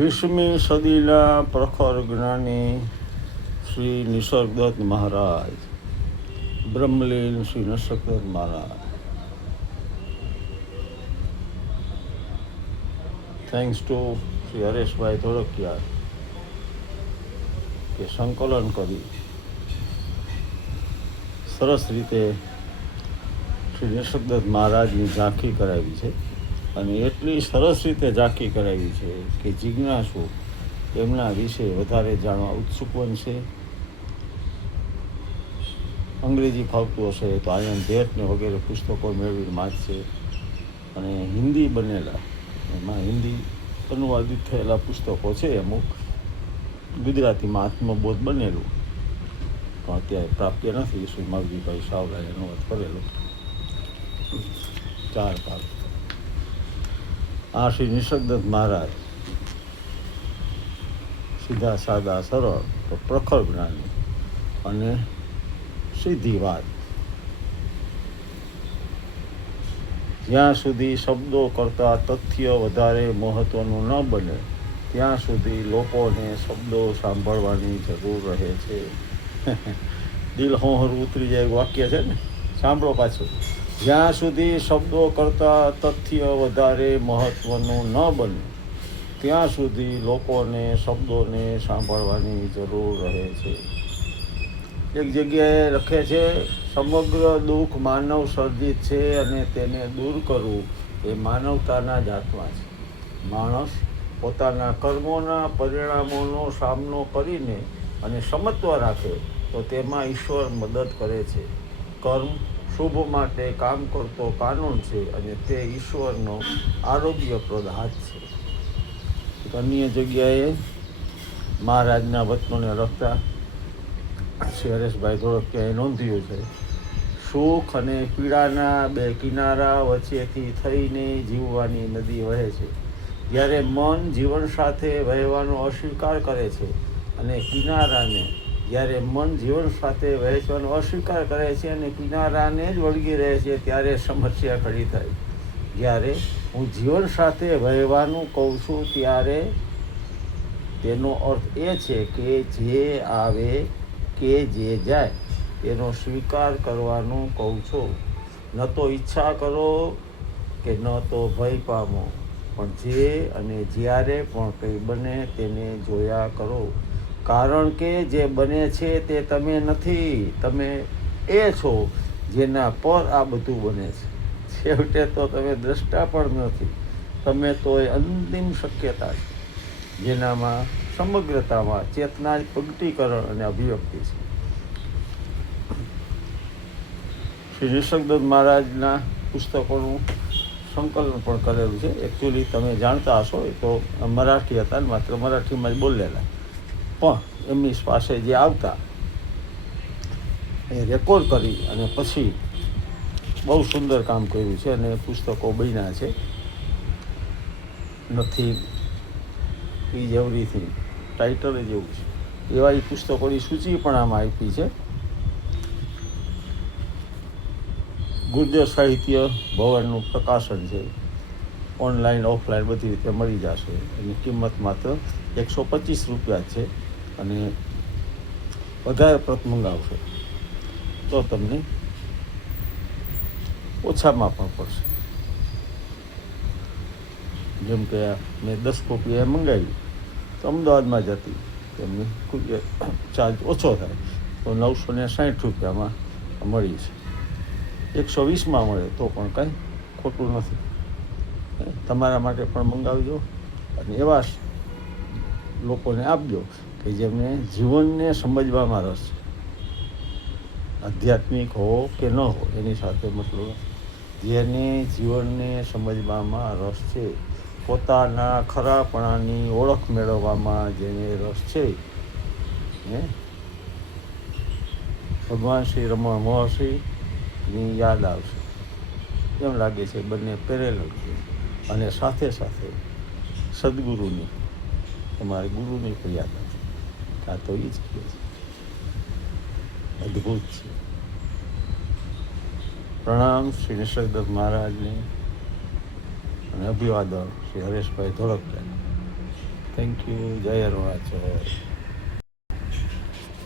20મી સદીના પ્રખર જ્ઞાની શ્રી નિસર્ગદત્ત મહારાજ, બ્રહ્મલીન શ્રી નિસર્ગદત્ત મહારાજ, થેન્ક્સ ટુ શ્રી હરેશભાઈ ધોળકિયા કે સંકલન કરી સરસ રીતે શ્રી નિસર્ગદત્ત મહારાજની ઝાંખી કરાવી છે. અને એટલી સરસ રીતે ઝાંખી કરાવી છે કે જિજ્ઞાસુ એમના વિશે વધારે જાણવા ઉત્સુક બનશે. અંગ્રેજી ફાવતું હશે તો આયન ધેટને વગેરે પુસ્તકો મેળવીને વાંચશે. અને હિન્દી બનેલા, એમાં હિન્દી અનુવાદિત થયેલા પુસ્તકો છે અમુક, ગુજરાતીમાં આત્મબોધ બનેલું પણ અત્યારે પ્રાપ્ય નથી. શ્રી માવજીભાઈ સાવલાએ અનુવાદ કરેલો 4 ભાગ. આ શ્રી નિસર્ગદત્ત મહારાજ સીધા સાદા સરળ તો પ્રખર જ્ઞાની અને સીધી વાત. જ્યાં સુધી શબ્દો કરતાં તથ્ય વધારે મહત્ત્વનું ન બને ત્યાં સુધી લોકોને શબ્દો સાંભળવાની જરૂર રહે છે. દિલ હોહરું ઉતરી જાય વાક્ય છે ને, સાંભળો પાછું. જ્યાં સુધી શબ્દો કરતાં તથ્ય વધારે મહત્ત્વનું ન બને ત્યાં સુધી લોકોને શબ્દોને સાંભળવાની જરૂર રહે છે. એક જગ્યાએ લખે છે, સમગ્ર દુઃખ માનવ સર્જિત છે અને તેને દૂર કરવું એ માનવતાના જ હાથમાં છે. માણસ પોતાના કર્મોના પરિણામોનો સામનો કરીને અને સમત્વ રાખે તો તેમાં ઈશ્વર મદદ કરે છે. કર્મ શુભ માટે કામ કરતો કાનૂન છે અને તે ઈશ્વરનો આરોગ્યપ્રદ હાથ છે. અન્ય જગ્યાએ મહારાજના વચનોને લખતા શ્રી હરેશભાઈ ધોળકિયાએ નોંધ્યું છે, સુખ અને પીડાના 2 કિનારા વચ્ચેથી થઈને જીવવાની નદી વહે છે. જ્યારે મન જીવન સાથે વહેવાનો અસ્વીકાર કરે છે અને જ્યારે મન જીવન સાથે વહેંચવાનો અસ્વીકાર કરે છે અને કિનારાને જ વળગી રહે છે ત્યારે સમસ્યા ખડી થાય. જ્યારે હું જીવન સાથે વહેવાનું કહું છું ત્યારે તેનો અર્થ એ છે કે જે આવે કે જે જાય તેનો સ્વીકાર કરવાનું કહું છું. ન તો ઈચ્છા કરો કે ન તો ભય પામો, પણ જે અને જ્યારે પણ કંઈ બને તેને જોયા કરો. કારણ કે જે બને છે તે તમે નથી, તમે એ છો જેના પર આ બધું બને છે. છેવટે તો તમે દ્રષ્ટા પણ નથી, તમે તો એ અંતિમ શક્યતા છે જેનામાં સમગ્રતામાં ચેતના જ પ્રગટીકરણ અને અભિવ્યક્તિ છે. શ્રી નિસર્ગદત્ત મહારાજના પુસ્તકોનું સંકલન પણ કરેલું છે. એકચ્યુઅલી તમે જાણતા હશો એ તો મરાઠી હતા, માત્ર મરાઠીમાં જ બોલેલા, પણ એમની પાસે જે આવતા એ રેકોર્ડ કરી અને પછી બહુ સુંદર કામ કર્યું છે અને પુસ્તકો બન્યા છે. નથિંગ ઇઝ એવરીથિંગ ટાઇટલ જ એવું છે. એવા એ પુસ્તકોની સૂચિ પણ આમાં આપી છે. ગુર્જર સાહિત્ય ભવનનું પ્રકાશન છે. ઓનલાઈન ઓફલાઈન બધી રીતે મળી જશે. એની કિંમત માત્ર 125 રૂપિયા છે અને વધારે પ્રત મંગાવશો તો તમને ઓછામાં પણ પડશે. જેમ કે મેં 10 કોપી એ મંગાવી તો અમદાવાદમાં જતી, એમની ચાર્જ ઓછો થાય તો 960 રૂપિયામાં મળી છે. 120માં મળે તો પણ કાંઈ ખોટું નથી. તમારા માટે પણ મંગાવજો અને એવા લોકોને આપજો કે જેમને જીવનને સમજવામાં રસ છે. આધ્યાત્મિક હો કે ન હો એની સાથે મતલબ, જેને જીવનને સમજવામાં રસ છે, પોતાના ખરાપણાની ઓળખ મેળવવામાં જેને રસ છે, ભગવાન શ્રી રમણ મહર્ષિની યાદ આવશે. એમ લાગે છે બંને પેરેલલ છે અને સાથે સાથે સદગુરુની, તમારી ગુરુની પણ યાદ આવશે. આ તો એ જ કહે છે, અદ્ભુત છે. પ્રણામ શ્રી નિસર્ગદત્ત મહારાજને અને અભિવાદન શ્રી હરેશભાઈ ધોળકિયાને. Thank you. જય અરુણાચલ.